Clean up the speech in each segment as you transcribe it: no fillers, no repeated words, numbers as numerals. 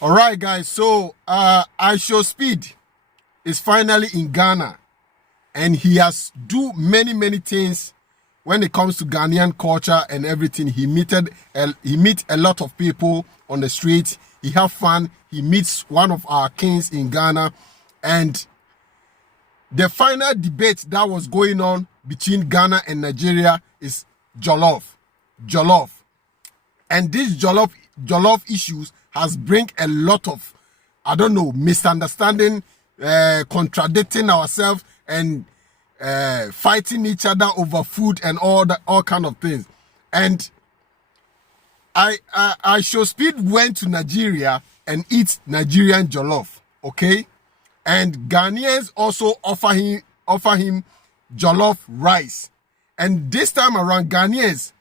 All right, guys. So, Ishowspeed is finally in Ghana, and he has do many things when it comes to Ghanaian culture and everything. He meet a lot of people on the street. He have fun. He meets one of our kings in Ghana, and the final debate that was going on between Ghana and Nigeria is Jollof. And these jollof issues has bring a lot of, I don't know, misunderstanding, contradicting ourselves, and fighting each other over food and all kind of things. And Ishowspeed went to Nigeria and eat Nigerian jollof, okay? And Ghanaians also offer him jollof rice. And this time around, Ghanaians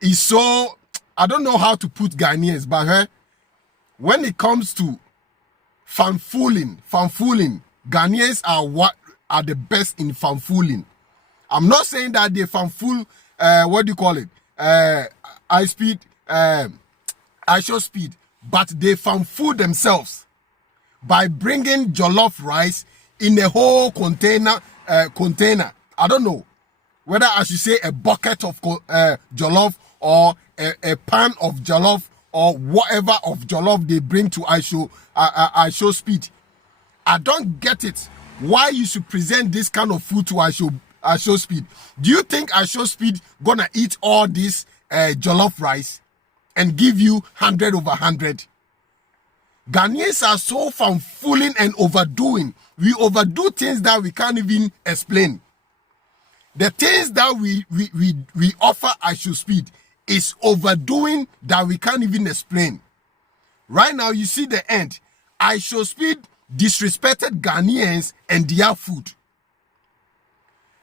is so, I don't know how to put Ghanaians, but when it comes to fanfooling, Ghanaians are the best in fanfooling. I'm not saying that they fanfool, what do you call it? Ishowspeed, but they fanfool themselves by bringing jollof rice in a whole container. I don't know whether I should say a bucket of jollof or a pan of jollof or whatever of jollof they bring to Ishowspeed. I don't get it. Why you should present this kind of food to Ishowspeed? Do you think Ishowspeed gonna eat all this jollof rice and give you 100 over 100? Ghanaians are so fanfooling and overdoing. We overdo things that we can't even explain. The things that we offer Ishowspeed is overdoing that we can't even explain. Right now, you see the end. Ishowspeed disrespected Ghanaians and their food.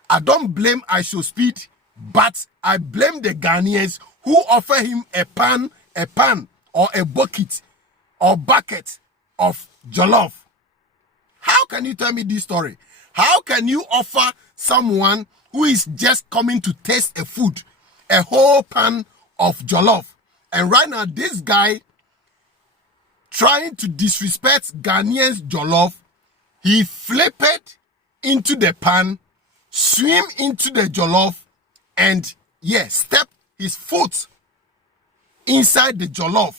I don't blame Ishowspeed, but I blame the Ghanaians who offer him a pan or a bucket of jollof. How can you tell me this story? How can you offer someone who is just coming to taste a food a whole pan of jollof? And right now, this guy trying to disrespect Ghanaians jollof, he flipped into the pan, swim into the jollof, and step his foot inside the jollof,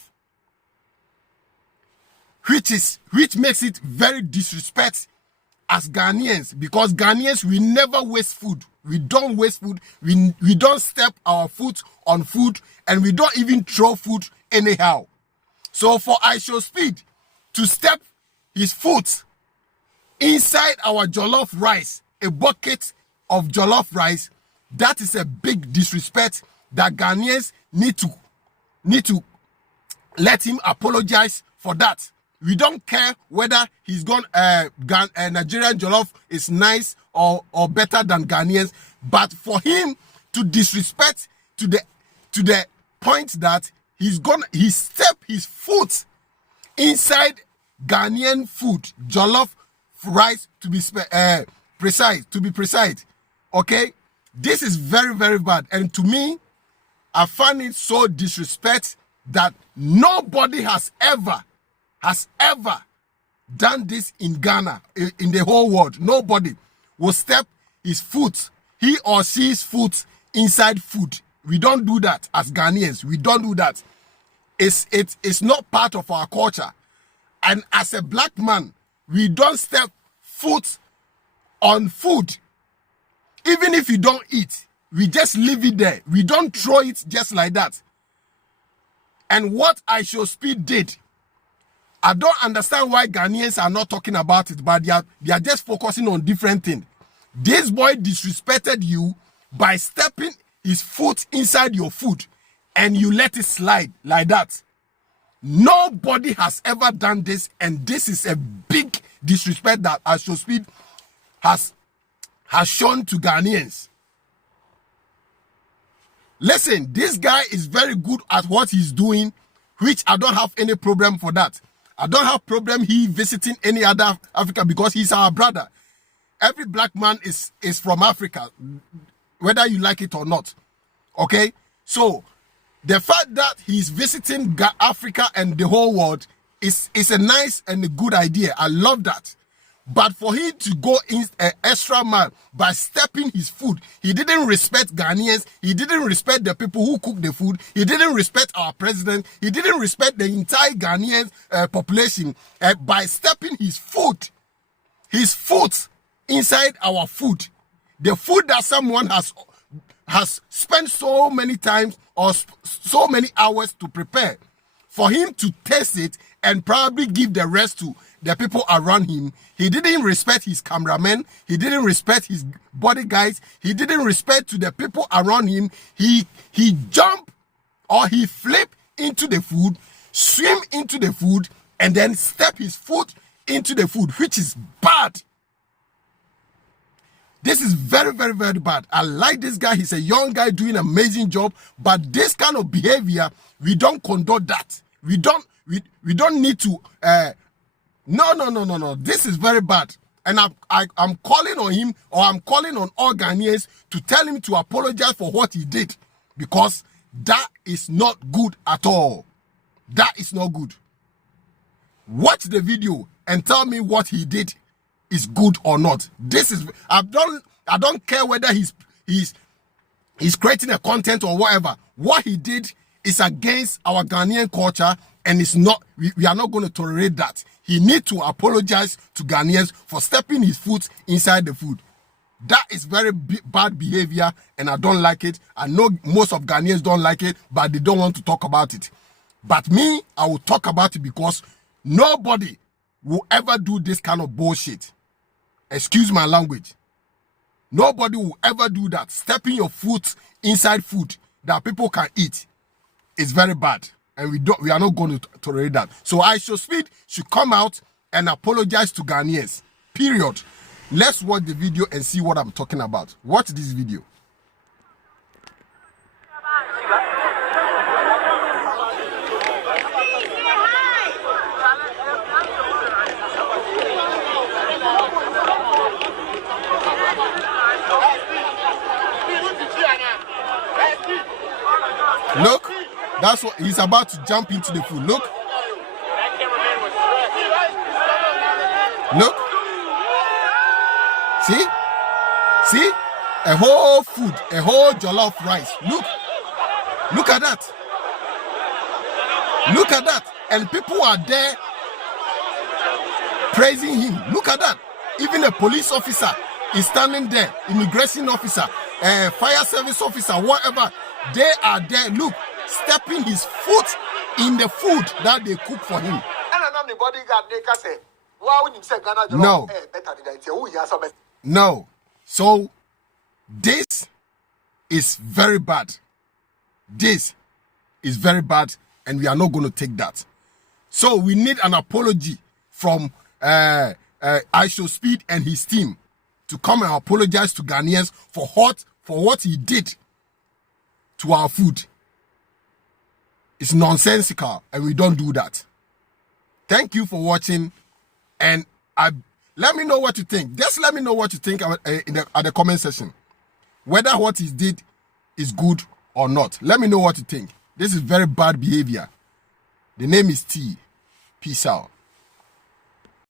which makes it very disrespect as Ghanaians, because Ghanaians, we never waste food. We don't waste food. We don't step our foot on food, and we don't even throw food anyhow. So for Ishowspeed to step his foot inside our jollof rice, a bucket of jollof rice, that is a big disrespect that Ghanaians need to let him apologize for that. We don't care whether he's gone Nigerian jollof is nice or better than Ghanaians, but for him to disrespect to the point that he step his foot inside Ghanaian food, jollof rice to be precise. Okay, this is very bad, and to me, I find it so disrespect that nobody has ever done this in Ghana, in the whole world. Nobody will step his foot, he or she's foot inside food. We don't do that as Ghanaians. We don't do that. It's not part of our culture. And as a black man, we don't step foot on food. Even if you don't eat, we just leave it there. We don't throw it just like that. And what Ishowspeed did, I don't understand why Ghanaians are not talking about it, but they are just focusing on different things. This boy disrespected you by stepping his foot inside your food, and you let it slide like that. Nobody has ever done this, and this is a big disrespect that Ishowspeed has shown to Ghanaians. Listen, this guy is very good at what he's doing, which I don't have any problem for that. I don't have problem he visiting any other Africa, because he's our brother. Every black man is from Africa, whether you like it or not. Okay? So, the fact that he's visiting Africa and the whole world it's a nice and a good idea. I love that. But for him to go in extra mile by stepping his food, he didn't respect Ghanaians. He didn't respect the people who cook the food. He didn't respect our president. He didn't respect the entire Ghanaian population by stepping his foot inside our food. The food that someone has spent so many times or so many hours to prepare. For him to taste it and probably give the rest to the people around him, he didn't respect his cameramen. He didn't respect his bodyguards. He didn't respect to the people around him. He jumped or he flipped into the food, swim into the food, and then step his foot into the food, which is bad. This is very, very, very bad. I like this guy. He's a young guy doing an amazing job. But this kind of behavior, we don't condone that. We don't need to. No. This is very bad. And I'm calling on him, or I'm calling on all Ghanaians to tell him to apologize for what he did. Because that is not good at all. That is not good. Watch the video and tell me what he did is good or not. This is I don't care whether he's creating a content or whatever. What he did is against our Ghanaian culture, and it's not. We are not going to tolerate that. He needs to apologize to Ghanaians for stepping his foot inside the food. That is very bad behavior, and I don't like it. I know most of Ghanaians don't like it, but they don't want to talk about it. But me, I will talk about it because nobody will ever do this kind of bullshit. Excuse my language. Nobody will ever do that. Stepping your foot inside food that people can eat is very bad. And we are not going to tolerate that. So Ishowspeed should come out and apologize to Ghanaians. Period. Let's watch the video and see what I'm talking about. Watch this video. Look, that's what he's about to jump into the food. Look. Look. See? A whole food, a whole jollof rice. Look at that. Look at that. And people are there praising him. Look at that. Even a police officer is standing there, immigration officer, fire service officer, whatever. They are there, look, stepping his foot in the food that they cook for him. No. So, this is very bad. This is very bad, and we are not going to take that. So, we need an apology from Ishowspeed and his team to come and apologize to Ghanaians for what he did to our food. It's nonsensical, and we don't do that. Thank you for watching, and let me know what you think. Just let me know what you think at the comment section, whether what he did is good or not. Let me know what you think. This is very bad behavior. The name is T. Peace out.